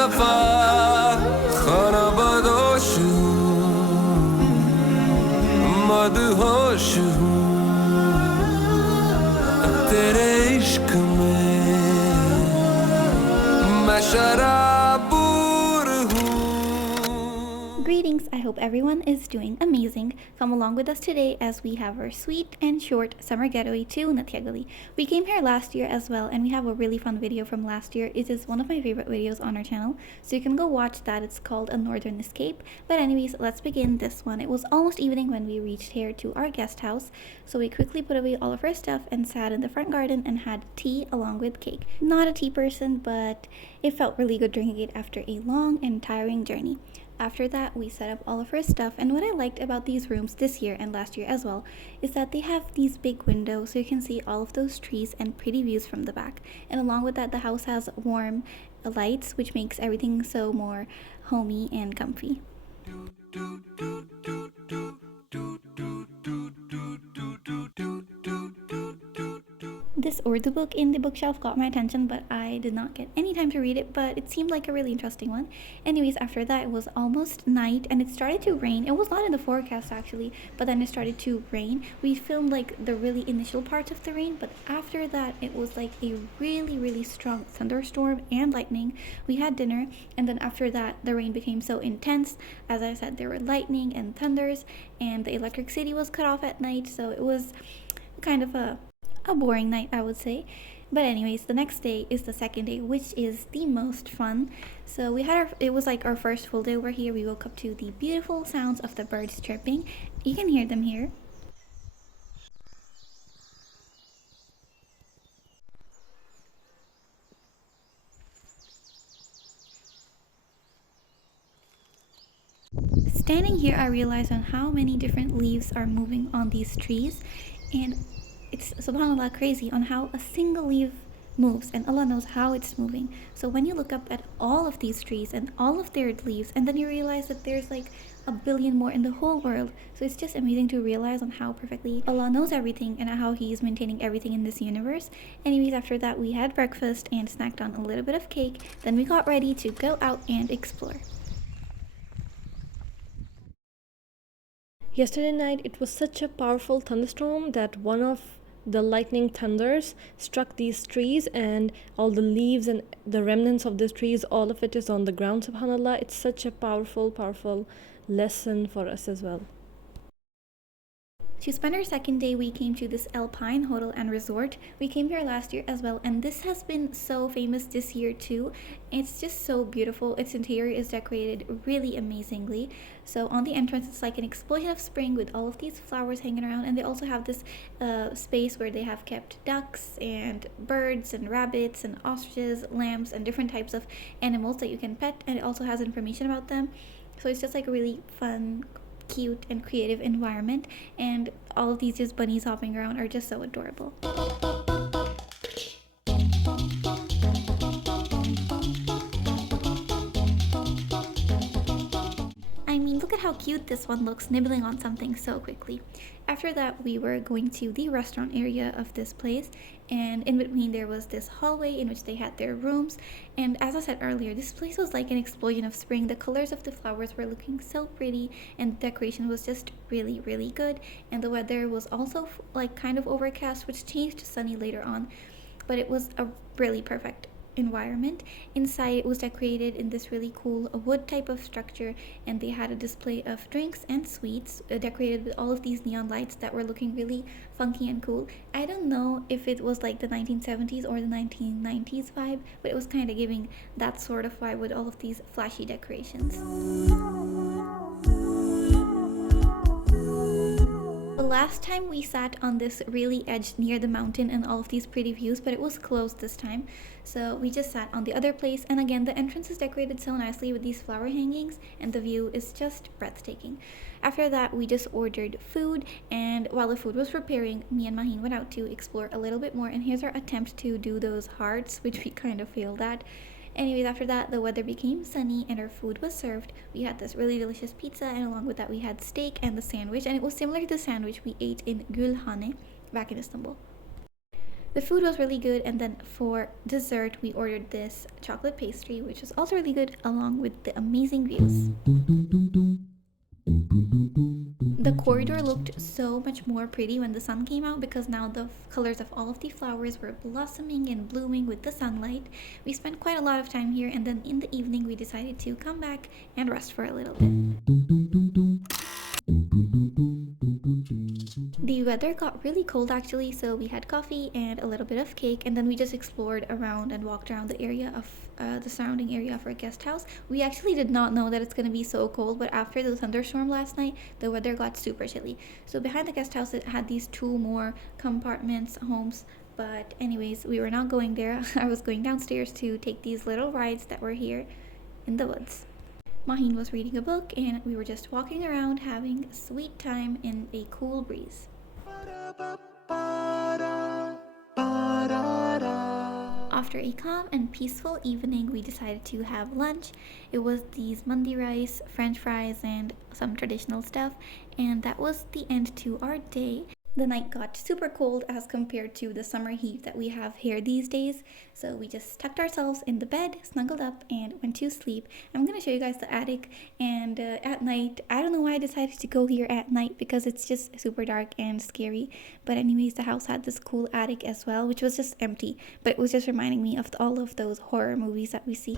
safa kharabadosh madhosh tere ishq mein main sharabur hu. Greetings, I hope everyone is doing amazing. Come along with us today as we have our sweet and short summer getaway to Nathiagali. We came here last year as well, and we have a really fun video from last year. It is one of my favorite videos on our channel, so you can go watch that. It's called A Northern Escape. But anyways, let's begin this one. It was almost evening when we reached here to our guest house, so we quickly put away all of our stuff and sat in the front garden and had tea along with cake. Not a tea person, but it felt really good drinking it after a long and tiring journey. After that, we set up all of our stuff, and what I liked about these rooms this year and last year as well is that they have these big windows so you can see all of those trees and pretty views from the back. And along with that, the house has warm lights, which makes everything so more homey and comfy. This Urdu book in the bookshelf got my attention, but I did not get any time to read it, but it seemed like a really interesting one. Anyways, after that, it was almost night and it started to rain. It was not in the forecast actually, but then it started to rain. We filmed like the really initial parts of the rain, but after that, it was like a really strong thunderstorm and lightning. We had dinner, and then after that, the rain became so intense. As I said, there were lightning and thunders, and the electricity was cut off at night, so it was kind of a boring night, I would say. But anyways, the next day is the second day, which is the most fun. So it was like our first full day over here. We woke up to the beautiful sounds of the birds chirping. You can hear them here. Standing here, I realized on how many different leaves are moving on these trees, and it's subhanallah crazy on how a single leaf moves, and Allah knows how it's moving. So when you look up at all of these trees and all of their leaves, and then you realize that there's like a billion more in the whole world, so it's just amazing to realize on how perfectly Allah knows everything and how He is maintaining everything in this universe. Anyways, after that we had breakfast and snacked on a little bit of cake. Then we got ready to go out and explore. Yesterday night, it was such a powerful thunderstorm that one of the lightning thunders struck these trees, and all the leaves and the remnants of these trees, all of it is on the ground. Subhanallah, it's such a powerful lesson for us as well. To spend our second day, we came to this Alpine Hotel and Resort. We came here last year as well, and this has been so famous this year too. It's just so beautiful. Its interior is decorated really amazingly. So on the entrance, it's like an explosion of spring with all of these flowers hanging around, and they also have this space where they have kept ducks and birds and rabbits and ostriches, lambs, and different types of animals that you can pet, and it also has information about them. So it's just like a really fun, cute and creative environment, and all of these just bunnies hopping around are just so adorable. I mean, look at how cute this one looks, nibbling on something so quickly. After that, we were going to the restaurant area of this place, and in between there was this hallway in which they had their rooms. And as I said earlier, this place was like an explosion of spring. The colors of the flowers were looking so pretty, and the decoration was just really good. And the weather was also like kind of overcast, which changed to sunny later on, but it was a really perfect environment. Inside, it was decorated in this really cool wood type of structure, and they had a display of drinks and sweets decorated with all of these neon lights that were looking really funky and cool. I don't know if it was like the 1970s or the 1990s vibe, but it was kind of giving that sort of vibe with all of these flashy decorations. Last time we sat on this really edge near the mountain and all of these pretty views, but it was closed this time, so we just sat on the other place. And again, the entrance is decorated so nicely with these flower hangings, and the view is just breathtaking. After that, we just ordered food, and while the food was preparing, me and Maheen went out to explore a little bit more, and here's our attempt to do those hearts, which we kind of failed at. Anyways, after that, the weather became sunny and our food was served. We had this really delicious pizza, and along with that we had steak and the sandwich, and it was similar to the sandwich we ate in Gülhane back in Istanbul. The food was really good, and then for dessert we ordered this chocolate pastry, which was also really good, along with the amazing views. The corridor looked so much more pretty when the sun came out, because now the colors of all of the flowers were blossoming and blooming with the sunlight. We spent quite a lot of time here, and then in the evening we decided to come back and rest for a little bit. The weather got really cold actually, so we had coffee and a little bit of cake, and then we just explored around and walked around the area of the surrounding area of our guest house. We actually did not know that it's going to be so cold, but after the thunderstorm last night, the weather got super chilly. So behind the guest house, it had these two more compartments, homes. But anyways, we were not going there. I was going downstairs to take these little rides that were here in the woods. Maheen was reading a book, and we were just walking around having a sweet time in a cool breeze. After a calm and peaceful evening, we decided to have lunch. It was these mandi rice, french fries, and some traditional stuff, and that was the end to our day. The night got super cold as compared to the summer heat that we have here these days, so we just tucked ourselves in the bed, snuggled up, and went to sleep. I'm gonna show you guys the attic, and at night, I don't know why I decided to go here at night, because it's just super dark and scary. But anyways, the house had this cool attic as well, which was just empty, but it was just reminding me of all of those horror movies that we see.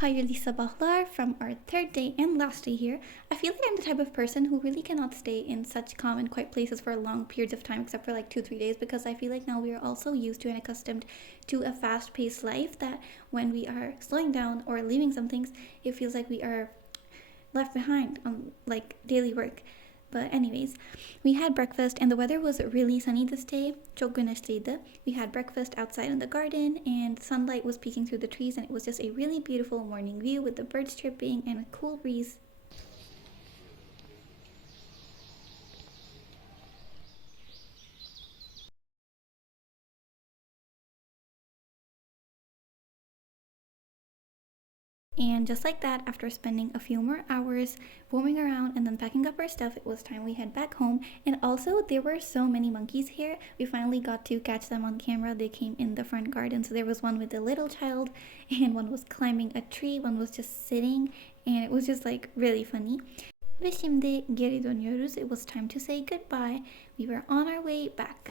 Hayırlı sabahlar from our third day and last day here. I feel like I'm the type of person who really cannot stay in such calm and quiet places for long periods of time, except for like 2-3 days, because I feel like now we are also used to and accustomed to a fast-paced life, that when we are slowing down or leaving some things, it feels like we are left behind on like daily work. But anyways, we had breakfast, and the weather was really sunny this day. Çok güneşliydi. We had breakfast outside in the garden, and sunlight was peeking through the trees, and it was just a really beautiful morning view with the birds chirping and a cool breeze. And just like that, after spending a few more hours roaming around and then packing up our stuff, it was time we head back home. And also, there were so many monkeys here. We finally got to catch them on camera. They came in the front garden. So there was one with a little child, and one was climbing a tree, one was just sitting, and it was just like really funny. Ve şimdi geri dönüyoruz. It was time to say goodbye. We were on our way back.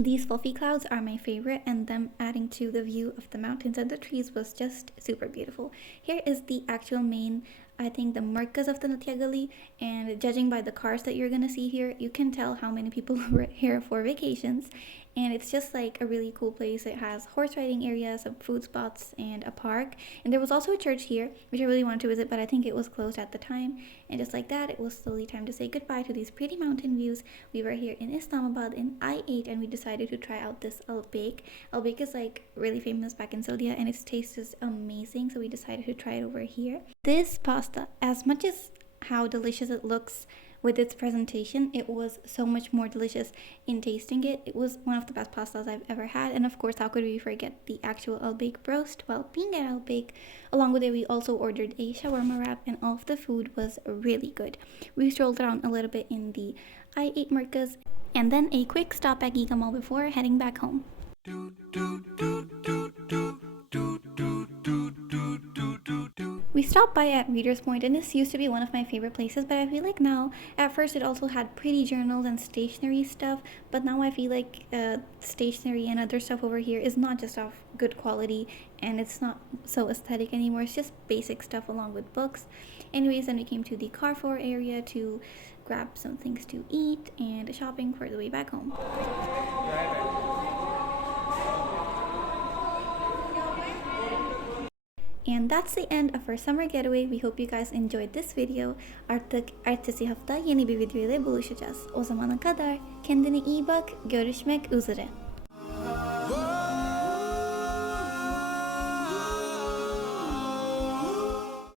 These fluffy clouds are my favorite, and them adding to the view of the mountains and the trees was just super beautiful. Here is the actual main, I think, the markas of the Nathiagali, and judging by the cars that you're gonna see here, you can tell how many people were here for vacations. And it's just like a really cool place. It has horse riding areas, some food spots, and a park. And there was also a church here, which I really wanted to visit, but I think it was closed at the time. And just like that, it was slowly time to say goodbye to these pretty mountain views. We were here in Islamabad, and I ate, and we decided to try out this albake. Albake is like really famous back in Saudi, and its taste is amazing, so we decided to try it over here. This pasta, as much as how delicious it looks with its presentation, it was so much more delicious in tasting it. It was one of the best pastas I've ever had, and of course, how could we forget the actual albake roast? Well, being at albake, along with it, we also ordered a shawarma wrap, and all of the food was really good. We strolled around a little bit in the I8 markas, and then a quick stop at Giga Mall before heading back home. We stopped by at Reader's Point, and this used to be one of my favorite places, but I feel like now, at first it also had pretty journals and stationery stuff, but now I feel like stationery and other stuff over here is not just of good quality, and it's not so aesthetic anymore. It's just basic stuff along with books. Anyways, then we came to the Carrefour area to grab some things to eat and shopping for the way back home. And that's the end of our summer getaway. We hope you guys enjoyed this video. Artık ertesi hafta yeni bir video ile buluşacağız. O zamana kadar kendine iyi bak. Görüşmek üzere.